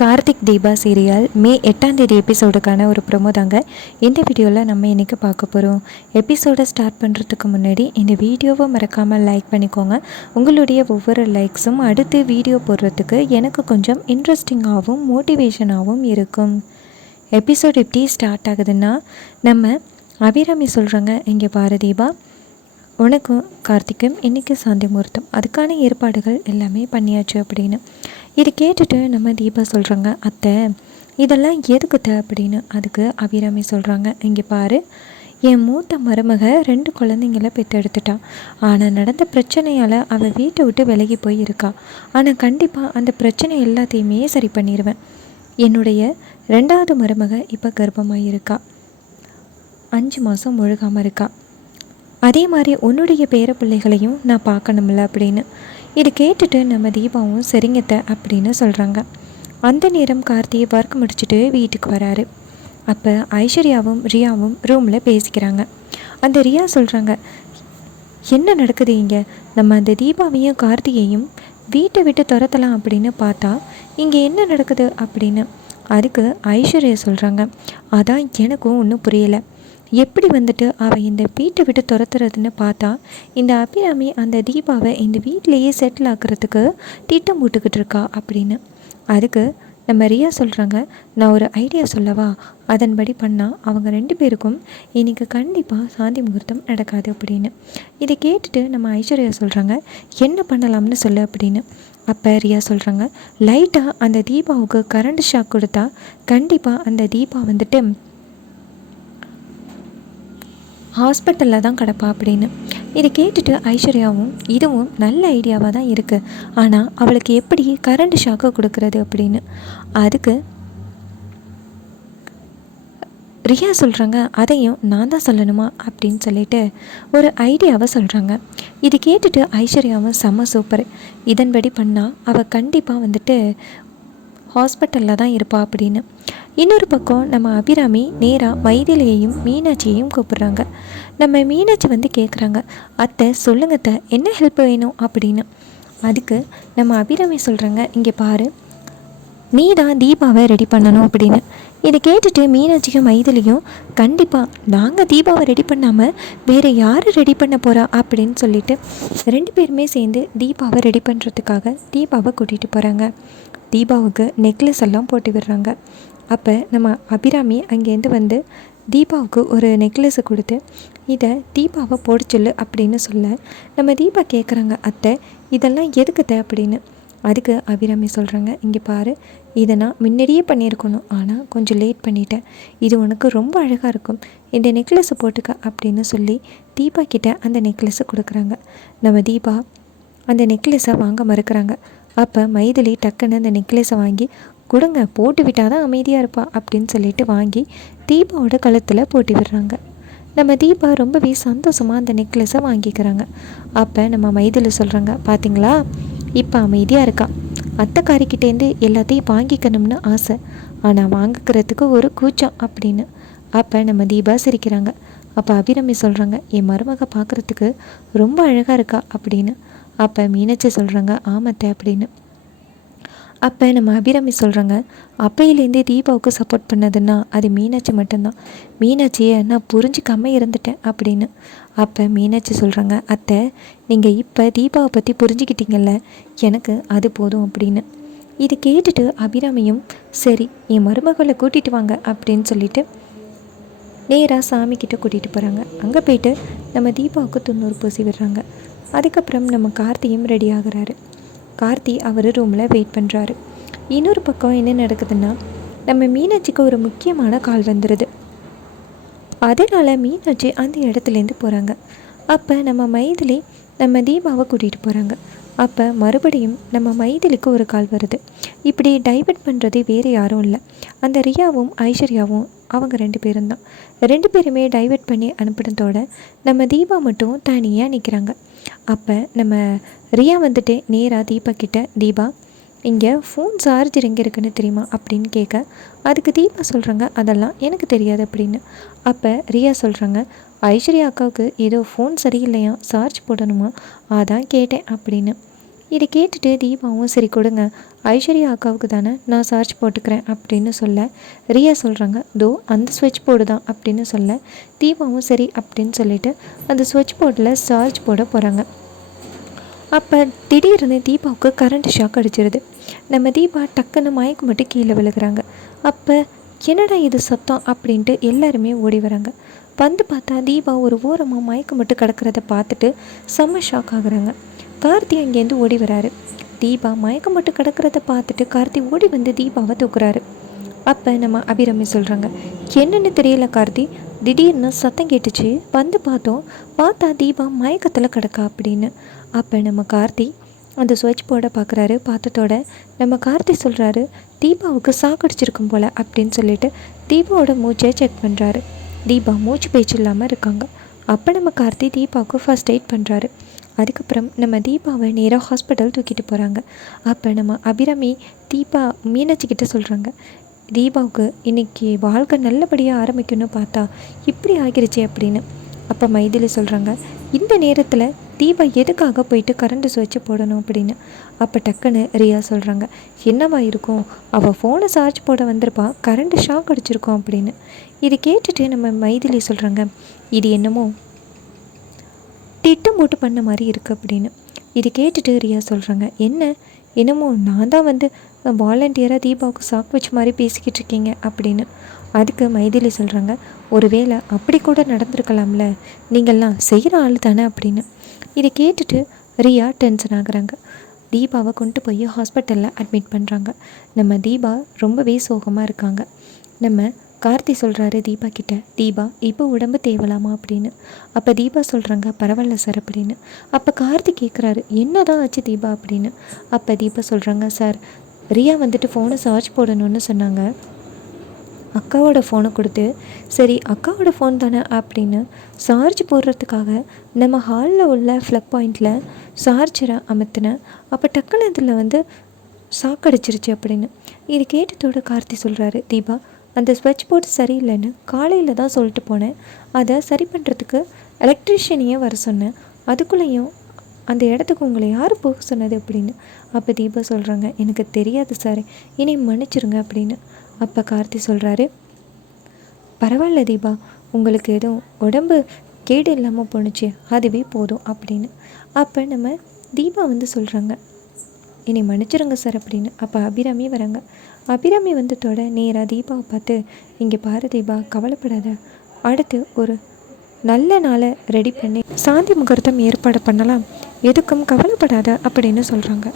Karthik Deepa serial மே 8ஆம் தேதி எபிசோடுக்கான ஒரு ப்ரோமோ தாங்க இந்த வீடியோவில் நம்ம இன்றைக்கி பார்க்க போகிறோம். எபிசோடை ஸ்டார்ட் பண்ணுறதுக்கு முன்னாடி இந்த வீடியோவை மறக்காமல் லைக் பண்ணிக்கோங்க. உங்களுடைய ஒவ்வொரு லைக்ஸும் அடுத்து வீடியோ போடுறதுக்கு எனக்கு கொஞ்சம் இன்ட்ரெஸ்டிங்காகவும் மோட்டிவேஷனாகவும் இருக்கும். எபிசோட் எப்படி ஸ்டார்ட் ஆகுதுன்னா, நம்ம அபிராமி சொல்கிறாங்க, இங்கே பாரு தீபா, உனக்கும் கார்த்திக்கும் இன்றைக்கி சாந்தி முகூர்த்தம், அதுக்கான ஏற்பாடுகள் எல்லாமே பண்ணியாச்சு அப்படின்னு. இது கேட்டுட்டு நம்ம தீபா சொல்கிறாங்க, அத்தை இதெல்லாம் எதுக்குத்த அப்படின்னு. அதுக்கு அபிராமி சொல்கிறாங்க, இங்கே பாரு, என் மூத்த மருமக 2 குழந்தைங்கள பெற்றெடுத்துட்டான். ஆனால் நடந்த பிரச்சனையால் அவள் வீட்டை விட்டு விலகி போய் இருக்கா. ஆனால் கண்டிப்பாக அந்த பிரச்சனை எல்லாத்தையுமே சரி பண்ணிடுவேன். என்னுடைய 2வது மருமக இப்போ கர்ப்பமாக இருக்கா, 5 மாதம் முழுகாமல் இருக்கா. அதே மாதிரி உன்னுடைய பேர பிள்ளைகளையும் நான் பார்க்கணும்ல அப்படின்னு. இது கேட்டுட்டு நம்ம தீபாவும் சரிங்கத்த அப்படின்னு சொல்கிறாங்க. அந்த நேரம் கார்த்தி ஒர்க் முடிச்சுட்டு வீட்டுக்கு வராரு. அப்போ ஐஸ்வர்யாவும் ரியாவும் ரூமில் பேசிக்கிறாங்க. அந்த ரியா சொல்கிறாங்க, என்ன நடக்குது இங்கே? நம்ம அந்த தீபாவையும் கார்த்தியையும் வீட்டை விட்டு துரத்தலாம் அப்படின்னு பார்த்தா இங்கே என்ன நடக்குது அப்படின்னு. அதுக்கு ஐஸ்வர்யா சொல்கிறாங்க, அதான் எனக்கும் ஒன்றும் புரியலை. எப்படி வந்துட்டு அவள் இந்த வீட்டை விட்டு துரத்துறதுன்னு பார்த்தா இந்த அபிராமி அந்த தீபாவை இந்த வீட்டிலையே செட்டில் ஆக்கிறதுக்கு திட்டம் போட்டுக்கிட்டு இருக்கா அப்படின்னு. அதுக்கு நம்ம ரியா சொல்கிறாங்க, நான் ஒரு ஐடியா சொல்லவா, அதன்படி பண்ணால் அவங்க 2 பேருக்கும் இன்றைக்கி கண்டிப்பாக சாந்தி முகூர்த்தம் நடக்காது அப்படின்னு. இதை கேட்டுட்டு நம்ம ஐஸ்வர்யா சொல்கிறாங்க, என்ன பண்ணலாம்னு சொல்லு அப்படின்னு. அப்போ ரியா சொல்கிறாங்க, லைட்டாக அந்த தீபாவுக்கு கரண்ட் ஷாக் கொடுத்தா கண்டிப்பாக அந்த தீபா வந்துட்டு ஹாஸ்பிட்டலில் தான் கிடப்பா அப்படின்னு. இதை கேட்டுட்டு ஐஸ்வர்யாவும் இதுவும் நல்ல ஐடியாவாக தான் இருக்குது, ஆனால் அவளுக்கு எப்படி கரண்ட் ஷாக்கை கொடுக்கறது அப்படின்னு. அதுக்கு ரியா சொல்கிறாங்க, அதையும் நான் தான் சொல்லணுமா அப்படின்னு சொல்லிட்டு ஒரு ஐடியாவை சொல்கிறாங்க. இது கேட்டுட்டு ஐஸ்வர்யாவும் செம்ம சூப்பர், இதன்படி பண்ணால் அவள் கண்டிப்பாக வந்துட்டு ஹாஸ்பிட்டலில் தான் இருப்பா அப்படின்னு. இன்னொரு பக்கம் நம்ம அபிராமி நேராக மைதிலியையும் மீனாட்சியையும் கூப்பிட்றாங்க. நம்ம மீனாட்சி வந்து கேட்குறாங்க, அத்தை சொல்லுங்க அத்தை, என்ன ஹெல்ப் வேணும் அப்படின்னு. அதுக்கு நம்ம அபிராமி சொல்கிறாங்க, இங்கே பாரு, நீ தான் தீபாவை ரெடி பண்ணணும் அப்படின்னு. இதை கேட்டுட்டு மீனாட்சியும் மைதிலியும், கண்டிப்பாக நாங்கள் தீபாவை ரெடி பண்ணாமல் வேறு யார் ரெடி பண்ண போகிறா அப்படின்னு சொல்லிட்டு 2 பேருமே சேர்ந்து தீபாவை ரெடி பண்ணுறதுக்காக தீபாவை கூட்டிகிட்டு போகிறாங்க. தீபாவுக்கு நெக்லஸ் எல்லாம் போட்டு விடுறாங்க. அப்போ நம்ம அபிராமி அங்கேருந்து வந்து தீபாவுக்கு ஒரு நெக்லஸை கொடுத்து, இதை தீபாவை போட சொல்லு அப்படின்னு சொல்ல நம்ம தீபா கேட்குறாங்க, அத்தை இதெல்லாம் எதுக்குத்த அப்படின்னு. அதுக்கு அபிராமி சொல்கிறாங்க, இங்கே பாரு, இதை நான் முன்னாடியே பண்ணியிருக்கணும், ஆனால் கொஞ்சம் லேட் பண்ணிட்டேன். இது உனக்கு ரொம்ப அழகாக இருக்கும், இந்த நெக்லஸை போட்டுக்க அப்படின்னு சொல்லி தீபா கிட்டே அந்த நெக்லஸை கொடுக்குறாங்க. நம்ம தீபா அந்த நெக்லஸை வாங்க மறுக்கிறாங்க. அப்போ மைதிலி டக்குன்னு அந்த நெக்லஸை வாங்கி, கொடுங்க, போட்டு விட்டால் தான் அமைதியாக இருப்பா அப்படின்னு சொல்லிட்டு வாங்கி தீபாவோட கழுத்தில் போட்டு விடுறாங்க. நம்ம தீபா ரொம்பவே சந்தோஷமாக அந்த நெக்லஸை வாங்கிக்கிறாங்க. அப்போ நம்ம மைதிலி சொல்கிறாங்க, பார்த்தீங்களா, இப்போ அமைதியாக இருக்கா, அத்தைக்காரிக்கிட்டேருந்து எல்லாத்தையும் வாங்கிக்கணும்னு ஆசை, ஆனால் வாங்கிக்கிறதுக்கு ஒரு கூச்சம் அப்படின்னு. அப்போ நம்ம தீபா சிரிக்கிறாங்க. அப்போ அபிராமி சொல்கிறாங்க, என் மருமக பார்க்குறதுக்கு ரொம்ப அழகாக இருக்கா அப்படின்னு. அப்போ மீனாட்சி சொல்கிறாங்க, ஆமத்தை அப்படின்னு. அப்போ நம்ம அபிராமி சொல்கிறாங்க, அப்பையிலேருந்தே தீபாவுக்கு சப்போர்ட் பண்ணதுன்னா அது மீனாட்சி மட்டும்தான், மீனாட்சியை நான் புரிஞ்சிக்காமல் இருந்துட்டேன் அப்படின்னு. அப்போ மீனாட்சி சொல்கிறாங்க, அத்தை நீங்கள் இப்போ தீபாவை பற்றி புரிஞ்சுக்கிட்டீங்கல்ல, எனக்கு அது போதும் அப்படின்னு. இது கேட்டுட்டு அபிராமியும், சரி என் மருமகளை கூட்டிகிட்டு வாங்க அப்படின்னு சொல்லிட்டு நேராக சாமிக்கிட்ட கூட்டிகிட்டு போகிறாங்க. அங்கே போய்ட்டு நம்ம தீபாவுக்கு 90 பூசி விடுறாங்க. அதுக்கப்புறம் நம்ம கார்த்தியும் ரெடி ஆகுறாரு. கார்த்தி அவர் ரூமில் வெயிட் பண்ணுறாரு. இன்னொரு பக்கம் என்ன நடக்குதுன்னா, நம்ம மீனாட்சிக்கு ஒரு முக்கியமான கால் வந்துடுது. அதனால் மீனாட்சி அந்த இடத்துலேருந்து போகிறாங்க. அப்போ நம்ம மைதிலி நம்ம தீபாவை கூட்டிகிட்டு போகிறாங்க. அப்போ மறுபடியும் நம்ம மைதிலிக்கு ஒரு கால் வருது. இப்படி டைவர்ட் பண்ணுறது வேறு யாரும் இல்லை, அந்த ரியாவும் ஐஸ்வர்யாவும், அவங்க 2 பேரும் தான். 2 பேருமே டைவர்ட் பண்ணி அனுப்பினதோட நம்ம தீபா மட்டும் தனியாக நிற்கிறாங்க. அப்போ நம்ம ரியா வந்துட்டு நேராக தீபா கிட்ட, தீபா இங்கே ஃபோன் சார்ஜர் எங்கே இருக்குன்னு தெரியுமா அப்படின்னு கேட்க, அதுக்கு தீபா சொல்கிறாங்க, அதெல்லாம் எனக்கு தெரியாது அப்படின்னு. அப்போ ரியா சொல்கிறாங்க, ஐஸ்வர்யா அக்காவுக்கு ஏதோ ஃபோன் சரியில்லையா, சார்ஜ் போடணுமா, அதான் கேட்டேன் அப்படின்னு. இதை கேட்டுட்டு தீபாவும் சரி கொடுங்க, ஐஸ்வர்யா அக்காவுக்கு தானே நான் சார்ஜ் போட்டுக்கிறேன் அப்படின்னு சொல்ல ரியா சொல்கிறாங்க தோ அந்த ஸ்விட்ச் போர்டு தான் அப்படின்னு சொல்ல தீபாவும் சரி அப்படின்னு சொல்லிட்டு அந்த ஸ்விட்ச் போர்டில் சார்ஜ் போட போகிறாங்க. அப்போ திடீர்னு தீபாவுக்கு கரண்ட் ஷாக் அடிச்சிருது. நம்ம தீபா டக்குன்னு மயக்கம் மட்டும் கீழே விழுகிறாங்க. அப்போ என்னடா இது சத்தம் அப்படின்ட்டு எல்லாருமே ஓடி வராங்க. வந்து பார்த்தா தீபா ஒரு ஓரமாக மயக்கம் மட்டும் கிடக்கிறத பார்த்துட்டு செம்ம ஷாக் ஆகுறாங்க. கார்த்தி அங்கேருந்து ஓடி வராரு. தீபா மயக்கம் மட்டும் கிடக்கிறத பார்த்துட்டு கார்த்தி ஓடி வந்து தீபாவை தூக்குறாரு. அப்போ நம்ம அபிராமி சொல்கிறாங்க என்னன்னு தெரியல கார்த்தி, திடீர்னு சத்தம் கேட்டுச்சு, வந்து பார்த்தா தீபா மயக்கத்தில் கிடக்கா அப்படின்னு. அப்போ நம்ம கார்த்தி அந்த சுவிட்ச் போர்டை பார்க்குறாரு. பார்த்ததோட நம்ம கார்த்தி சொல்கிறாரு தீபாவுக்கு சாக்கடிச்சிருக்கும் போல் அப்படின்னு சொல்லிட்டு தீபாவோட மூச்சை செக் பண்ணுறாரு. தீபா மூச்சு பேச்சு இல்லாமல் இருக்காங்க. அப்போ நம்ம கார்த்தி தீபாவுக்கு ஃபர்ஸ்ட் எய்ட் பண்ணுறாரு. அதுக்கப்புறம் நம்ம தீபாவை நேராக ஹாஸ்பிட்டல் தூக்கிட்டு போகிறாங்க. அப்போ நம்ம அபிராமி தீபா மீனாட்சிக்கிட்ட சொல்கிறாங்க தீபாவுக்கு இன்றைக்கி வாழ்க்கை நல்லபடியாக ஆரம்பிக்கணும்னு பார்த்தா இப்படி ஆகிருச்சு அப்படின்னு. அப்போ மைதிலி சொல்கிறாங்க இந்த நேரத்தில் தீபா எதுக்காக போயிட்டு கரண்ட் சுவிட்சை போடணும் அப்படின்னு. அப்போ டக்குன்னு ரியா சொல்கிறாங்க என்னவா இருக்கும், அவள் ஃபோனை சார்ஜ் போட வந்திருப்பா, கரண்ட் ஷாக் அடிச்சிருக்கோம் அப்படின்னு. இது கேட்டுட்டு நம்ம மைதிலி சொல்கிறாங்க இது என்னமோ திட்டம் போட்டு பண்ண மாதிரி இருக்குது அப்படின்னு. இது கேட்டுட்டு ரியா சொல்கிறாங்க என்னமோ நான் தான் வந்து வாலண்டியராக தீபாவுக்கு சாக் வச்ச மாதிரி பேசிக்கிட்டு இருக்கீங்க அப்படின்னு. அதுக்கு மைதிலி சொல்கிறாங்க ஒருவேளை அப்படி கூட நடந்திருக்கலாம்ல, நீங்கள்லாம் செய்கிற ஆள் தானே அப்படின்னு. இதை கேட்டுட்டு ரியா டென்ஷன் ஆகுறாங்க. தீபாவை கொண்டு போய் ஹாஸ்பிட்டலில் அட்மிட் பண்ணுறாங்க. நம்ம தீபா ரொம்பவே சோகமாக இருக்காங்க. நம்ம கார்த்தி சொல்கிறாரு தீபா கிட்ட தீபா இப்போ உடம்பு தேவலாமா அப்படின்னு. அப்போ தீபா சொல்கிறாங்க பரவாயில்ல சார் அப்படின்னு. அப்போ கார்த்தி கேட்குறாரு என்ன தான் ஆச்சு தீபா அப்படின்னு. அப்போ தீபா சொல்கிறாங்க சார் ரியா வந்துட்டு ஃபோனை சார்ஜ் போடணும்னு சொன்னாங்க, அக்காவோட ஃபோனை கொடுத்து சரி அக்காவோட ஃபோன் தானே அப்படின்னு சார்ஜ் போடுறதுக்காக நம்ம ஹாலில் உள்ள ஃப்ளக் பாயிண்டில் சார்ஜரை அமர்த்தினேன். அப்போ டக்குன்னு இதில் வந்து சாக்கடிச்சிருச்சு அப்படின்னு. இது கேட்டதோட கார்த்தி சொல்கிறாரு தீபா அந்த ஸ்விட்ச் போர்டு சரியில்லைன்னு காலையில் தான் சொல்லிட்டு போனேன், அதை சரி பண்ணுறதுக்கு எலக்ட்ரிஷியனையே வர சொன்னேன், அதுக்குள்ளேயும் அந்த இடத்துக்கு உங்களை யார் போக சொன்னது அப்படின்னு. அப்போ தீபா சொல்கிறாங்க எனக்கு தெரியாது சார், இனி மன்னிச்சிருங்க அப்படின்னு. அப்போ கார்த்தி சொல்கிறாரு பரவாயில்ல தீபா, உங்களுக்கு எதுவும் உடம்பு கேடு இல்லாமல் போணுச்சு, அதுவே போதும் அப்படின்னு. அப்போ நம்ம தீபா வந்து சொல்கிறாங்க இனி மன்னிச்சிருங்க சார் அப்படின்னு. அப்போ அபிராமி வராங்க. அபிராமி வந்து நேராக தீபாவை பார்த்து இங்கே பாரு தீபா கவலைப்படாத, அடுத்து ஒரு நல்ல நாளை ரெடி பண்ணி சாந்தி முகூர்த்தம் ஏற்பாடு பண்ணலாம், எதுக்கும் கவலைப்படாத அப்படின்னு சொல்கிறாங்க.